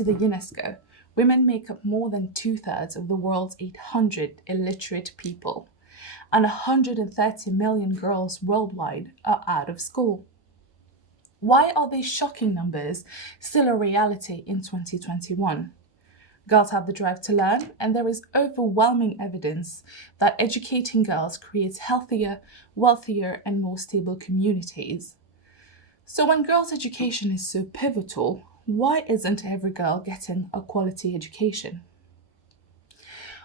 to the UNESCO, women make up more than 2/3 of the world's 800 illiterate people, and 130 million girls worldwide are out of school. Why are these shocking numbers still a reality in 2021? Girls have the drive to learn, and there is overwhelming evidence that educating girls creates healthier, wealthier, and more stable communities. So when girls' education is so pivotal, why isn't every girl getting a quality education?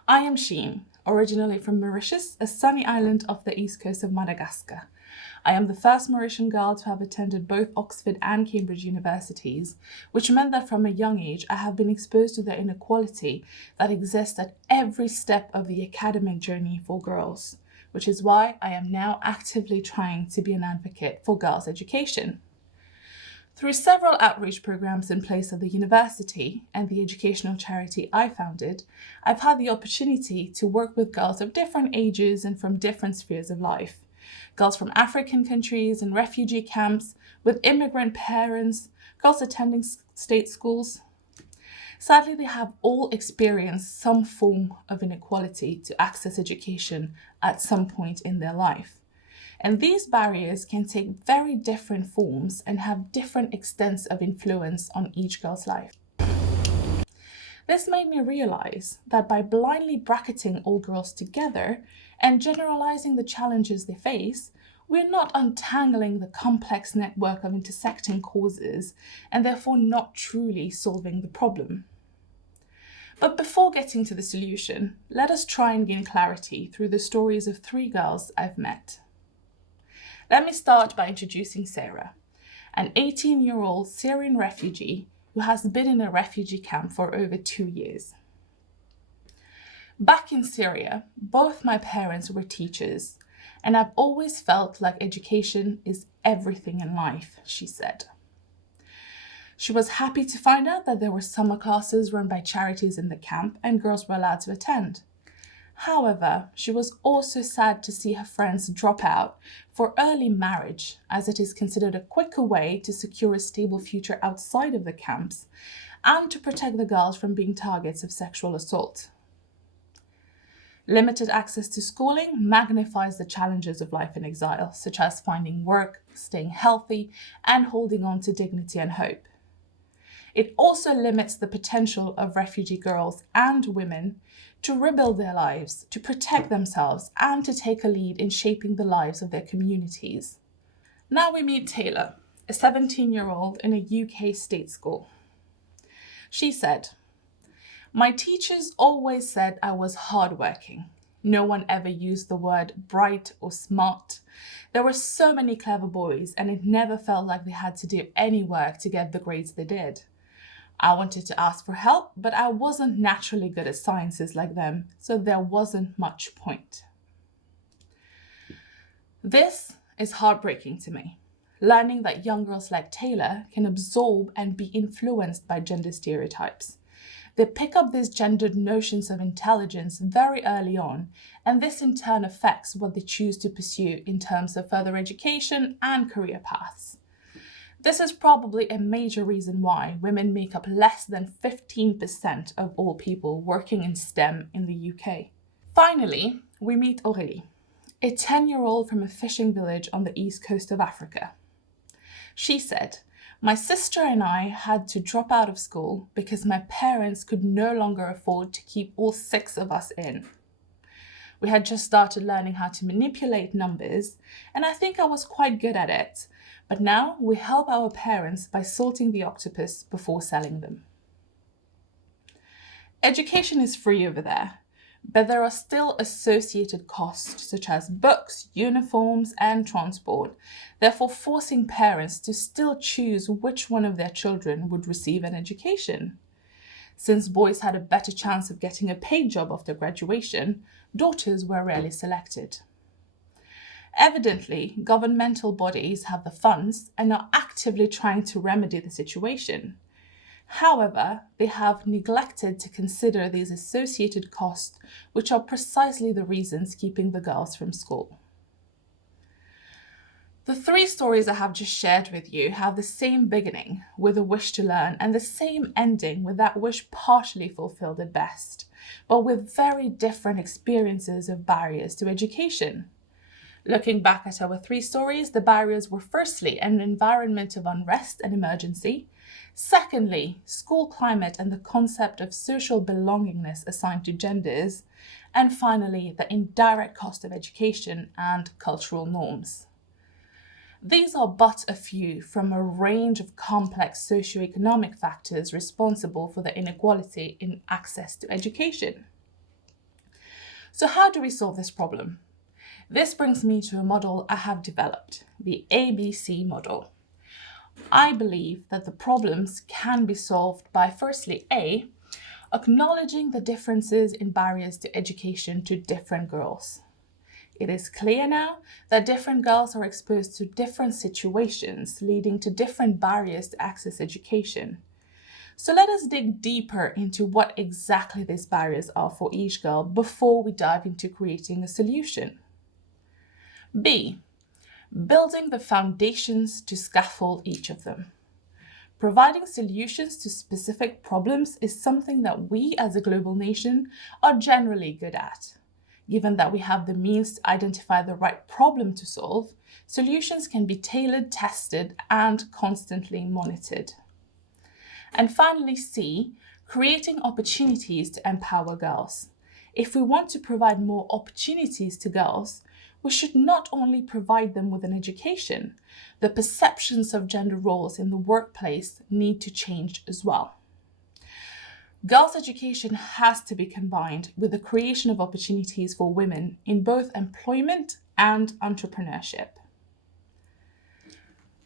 I am Sheen, originally from Mauritius, a sunny island off the east coast of Madagascar. I am the first Mauritian girl to have attended both Oxford and Cambridge universities, which meant that from a young age I have been exposed to the inequality that exists at every step of the academic journey for girls, which is why I am now actively trying to be an advocate for girls' education. Through several outreach programs in place at the university and the educational charity I founded, I've had the opportunity to work with girls of different ages and from different spheres of life. Girls from African countries and refugee camps, with immigrant parents, girls attending state schools. Sadly, they have all experienced some form of inequality to access education at some point in their life. And these barriers can take very different forms and have different extents of influence on each girl's life. This made me realize that by blindly bracketing all girls together and generalizing the challenges they face, we're not untangling the complex network of intersecting causes and therefore not truly solving the problem. But before getting to the solution, let us try and gain clarity through the stories of 3 girls I've met. Let me start by introducing Sarah, an 18-year-old Syrian refugee who has been in a refugee camp for over 2 years. Back in Syria, both my parents were teachers, and I've always felt like education is everything in life, she said. She was happy to find out that there were summer classes run by charities in the camp and girls were allowed to attend. However, she was also sad to see her friends drop out for early marriage, as it is considered a quicker way to secure a stable future outside of the camps and to protect the girls from being targets of sexual assault. Limited access to schooling magnifies the challenges of life in exile, such as finding work, staying healthy, and holding on to dignity and hope. It also limits the potential of refugee girls and women to rebuild their lives, to protect themselves, and to take a lead in shaping the lives of their communities. Now we meet Taylor, a 17-year-old in a UK state school. She said, "My teachers always said I was hardworking. No one ever used the word bright or smart. There were so many clever boys, and it never felt like they had to do any work to get the grades they did. I wanted to ask for help, but I wasn't naturally good at sciences like them, so there wasn't much point." This is heartbreaking to me, learning that young girls like Taylor can absorb and be influenced by gender stereotypes. They pick up these gendered notions of intelligence very early on, and this in turn affects what they choose to pursue in terms of further education and career paths. This is probably a major reason why women make up less than 15% of all people working in STEM in the UK. Finally, we meet Aurélie, a 10-year-old from a fishing village on the east coast of Africa. She said, "My sister and I had to drop out of school because my parents could no longer afford to keep all 6 of us in. We had just started learning how to manipulate numbers, and I think I was quite good at it. But now we help our parents by salting the octopus before selling them." Education is free over there, but there are still associated costs such as books, uniforms, and transport, therefore forcing parents to still choose which one of their children would receive an education. Since boys had a better chance of getting a paid job after graduation, daughters were rarely selected. Evidently, governmental bodies have the funds and are actively trying to remedy the situation. However, they have neglected to consider these associated costs, which are precisely the reasons keeping the girls from school. The three stories I have just shared with you have the same beginning, with a wish to learn, and the same ending, with that wish partially fulfilled at best, but with very different experiences of barriers to education. Looking back at our three stories, the barriers were firstly an environment of unrest and emergency, secondly, school climate and the concept of social belongingness assigned to genders, and finally, the indirect cost of education and cultural norms. These are but a few from a range of complex socioeconomic factors responsible for the inequality in access to education. So how do we solve this problem? This brings me to a model I have developed, the ABC model. I believe that the problems can be solved by firstly A, acknowledging the differences in barriers to education to different girls. It is clear now that different girls are exposed to different situations, leading to different barriers to access education. So let us dig deeper into what exactly these barriers are for each girl before we dive into creating a solution. B, building the foundations to scaffold each of them. Providing solutions to specific problems is something that we as a global nation are generally good at. Given that we have the means to identify the right problem to solve, solutions can be tailored, tested, and constantly monitored. And finally, C, creating opportunities to empower girls. If we want to provide more opportunities to girls, we should not only provide them with an education, the perceptions of gender roles in the workplace need to change as well. Girls' education has to be combined with the creation of opportunities for women in both employment and entrepreneurship.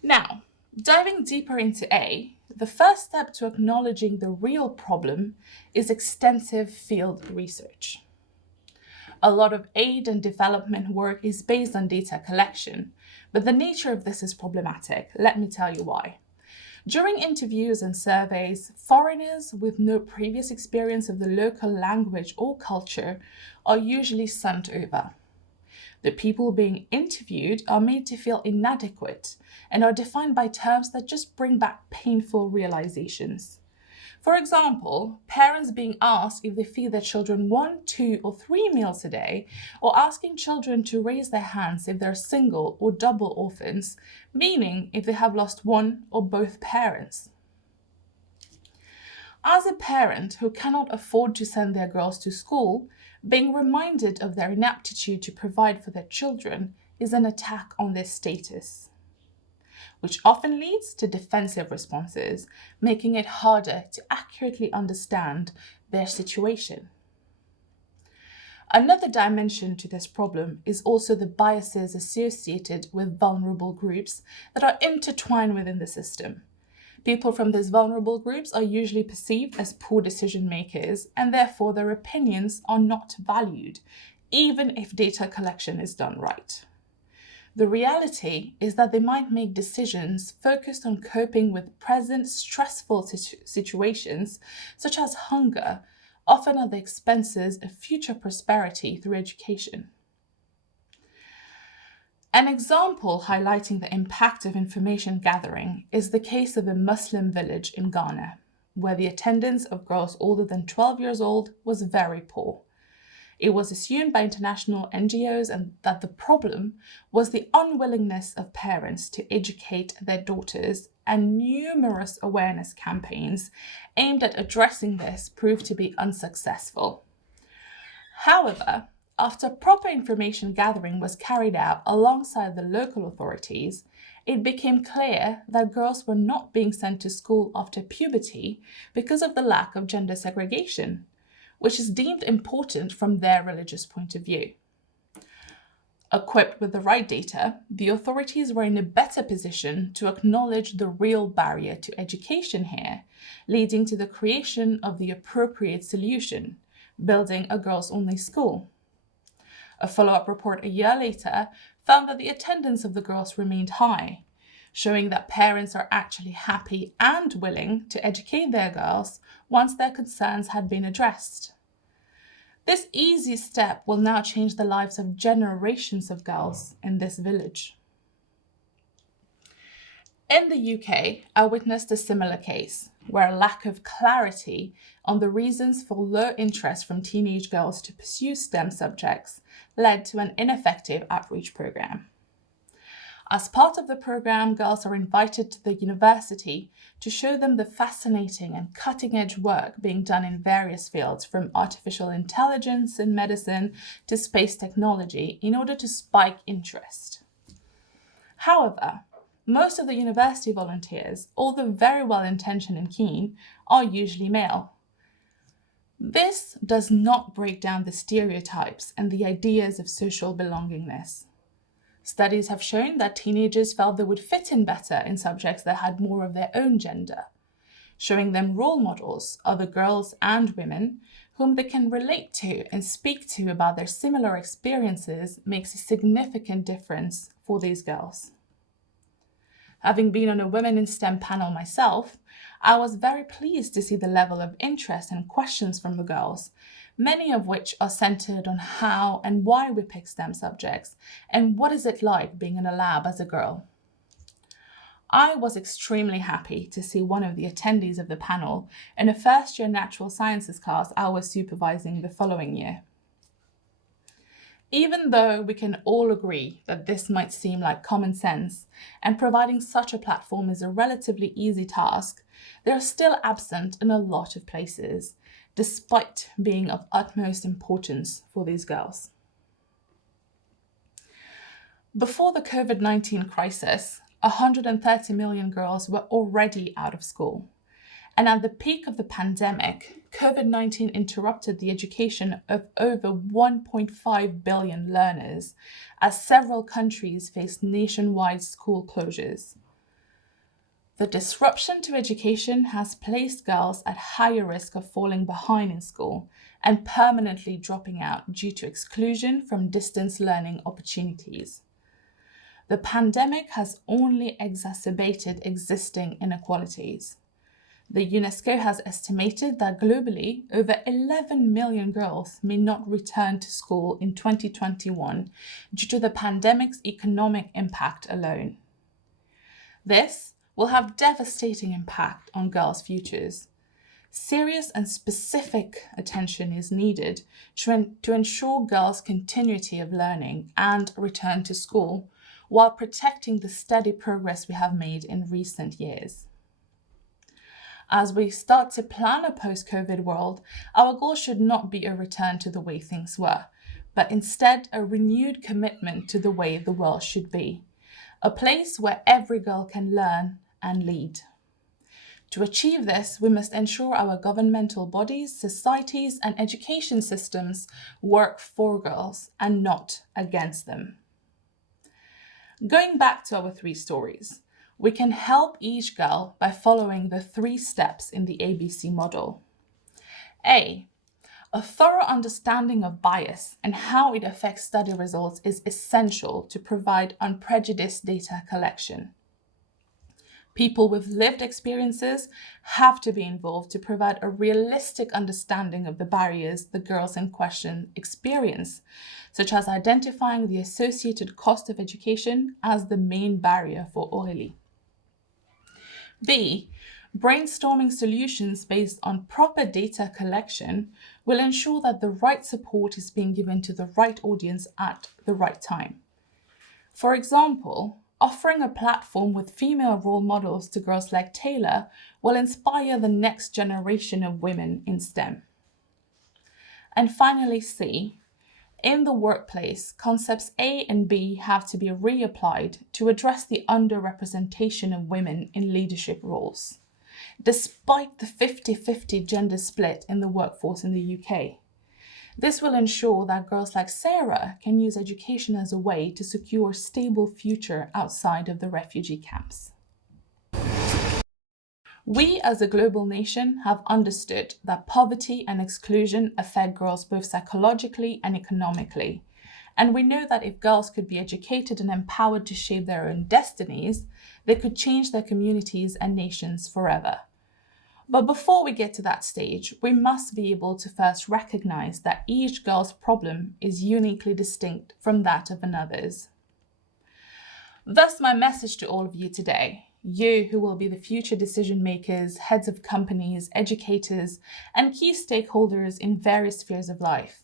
Now, diving deeper into A, the first step to acknowledging the real problem is extensive field research. A lot of aid and development work is based on data collection, but the nature of this is problematic. Let me tell you why. During interviews and surveys, foreigners with no previous experience of the local language or culture are usually sent over. The people being interviewed are made to feel inadequate and are defined by terms that just bring back painful realizations. For example, parents being asked if they feed their children 1, 2, or 3 meals a day, or asking children to raise their hands if they're single or double orphans, meaning if they have lost one or both parents. As a parent who cannot afford to send their girls to school, being reminded of their inaptitude to provide for their children is an attack on their status, which often leads to defensive responses, making it harder to accurately understand their situation. Another dimension to this problem is also the biases associated with vulnerable groups that are intertwined within the system. People from these vulnerable groups are usually perceived as poor decision makers, and therefore their opinions are not valued, even if data collection is done right. The reality is that they might make decisions focused on coping with present stressful situations, such as hunger, often at the expenses of future prosperity through education. An example highlighting the impact of information gathering is the case of a Muslim village in Ghana, where the attendance of girls older than 12 years old was very poor. It was assumed by international NGOs that the problem was the unwillingness of parents to educate their daughters, and numerous awareness campaigns aimed at addressing this proved to be unsuccessful. However, after proper information gathering was carried out alongside the local authorities, it became clear that girls were not being sent to school after puberty because of the lack of gender segregation, which is deemed important from their religious point of view. Equipped with the right data, the authorities were in a better position to acknowledge the real barrier to education here, leading to the creation of the appropriate solution, building a girls-only school. A follow-up report a year later found that the attendance of the girls remained high, showing that parents are actually happy and willing to educate their girls once their concerns had been addressed. This easy step will now change the lives of generations of girls in this village. In the UK, I witnessed a similar case where a lack of clarity on the reasons for low interest from teenage girls to pursue STEM subjects led to an ineffective outreach program. As part of the program, girls are invited to the university to show them the fascinating and cutting-edge work being done in various fields, from artificial intelligence and medicine to space technology, in order to spike interest. However, most of the university volunteers, although very well-intentioned and keen, are usually male. This does not break down the stereotypes and the ideas of social belongingness. Studies have shown that teenagers felt they would fit in better in subjects that had more of their own gender. Showing them role models, other girls and women, whom they can relate to and speak to about their similar experiences makes a significant difference for these girls. Having been on a Women in STEM panel myself, I was very pleased to see the level of interest and questions from the girls, many of which are centered on how and why we pick STEM subjects and what is it like being in a lab as a girl. I was extremely happy to see one of the attendees of the panel in a first-year natural sciences class I was supervising the following year. Even though we can all agree that this might seem like common sense and providing such a platform is a relatively easy task, they are still absent in a lot of places, despite being of utmost importance for these girls. Before the COVID-19 crisis, 130 million girls were already out of school. And at the peak of the pandemic, COVID-19 interrupted the education of over 1.5 billion learners as several countries faced nationwide school closures. The disruption to education has placed girls at higher risk of falling behind in school and permanently dropping out due to exclusion from distance learning opportunities. The pandemic has only exacerbated existing inequalities. The UNESCO has estimated that globally, over 11 million girls may not return to school in 2021 due to the pandemic's economic impact alone. This will have devastating impact on girls' futures. Serious and specific attention is needed to ensure girls' continuity of learning and return to school, while protecting the steady progress we have made in recent years. As we start to plan a post-COVID world, our goal should not be a return to the way things were, but instead a renewed commitment to the way the world should be, a place where every girl can learn and lead. To achieve this, we must ensure our governmental bodies, societies, and education systems work for girls and not against them. Going back to our 3 stories, we can help each girl by following the 3 steps in the ABC model. A thorough understanding of bias and how it affects study results is essential to provide unprejudiced data collection. People with lived experiences have to be involved to provide a realistic understanding of the barriers the girls in question experience, such as identifying the associated cost of education as the main barrier for Aurélie. B, brainstorming solutions based on proper data collection will ensure that the right support is being given to the right audience at the right time. For example, offering a platform with female role models to girls like Taylor will inspire the next generation of women in STEM. And finally, C, in the workplace, concepts A and B have to be reapplied to address the underrepresentation of women in leadership roles, despite the 50-50 gender split in the workforce in the UK. This will ensure that girls like Sarah can use education as a way to secure a stable future outside of the refugee camps. We as a global nation have understood that poverty and exclusion affect girls both psychologically and economically. And we know that if girls could be educated and empowered to shape their own destinies, they could change their communities and nations forever. But before we get to that stage, we must be able to first recognize that each girl's problem is uniquely distinct from that of another's. Thus, my message to all of you today You who will be the future decision makers, heads of companies, educators, and key stakeholders in various spheres of life.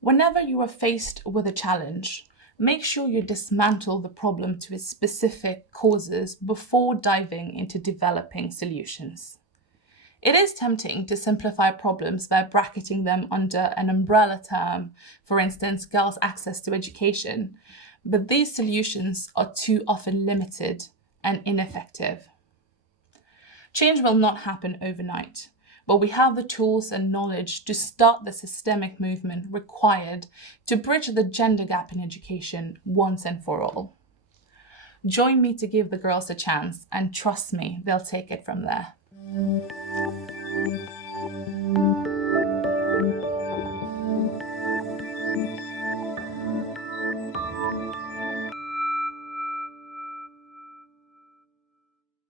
Whenever you are faced with a challenge, make sure you dismantle the problem to its specific causes before diving into developing solutions. It is tempting to simplify problems by bracketing them under an umbrella term, for instance, girls' access to education, but these solutions are too often limited and ineffective. Change will not happen overnight, but we have the tools and knowledge to start the systemic movement required to bridge the gender gap in education once and for all. Join me to give the girls a chance, and trust me, they'll take it from there.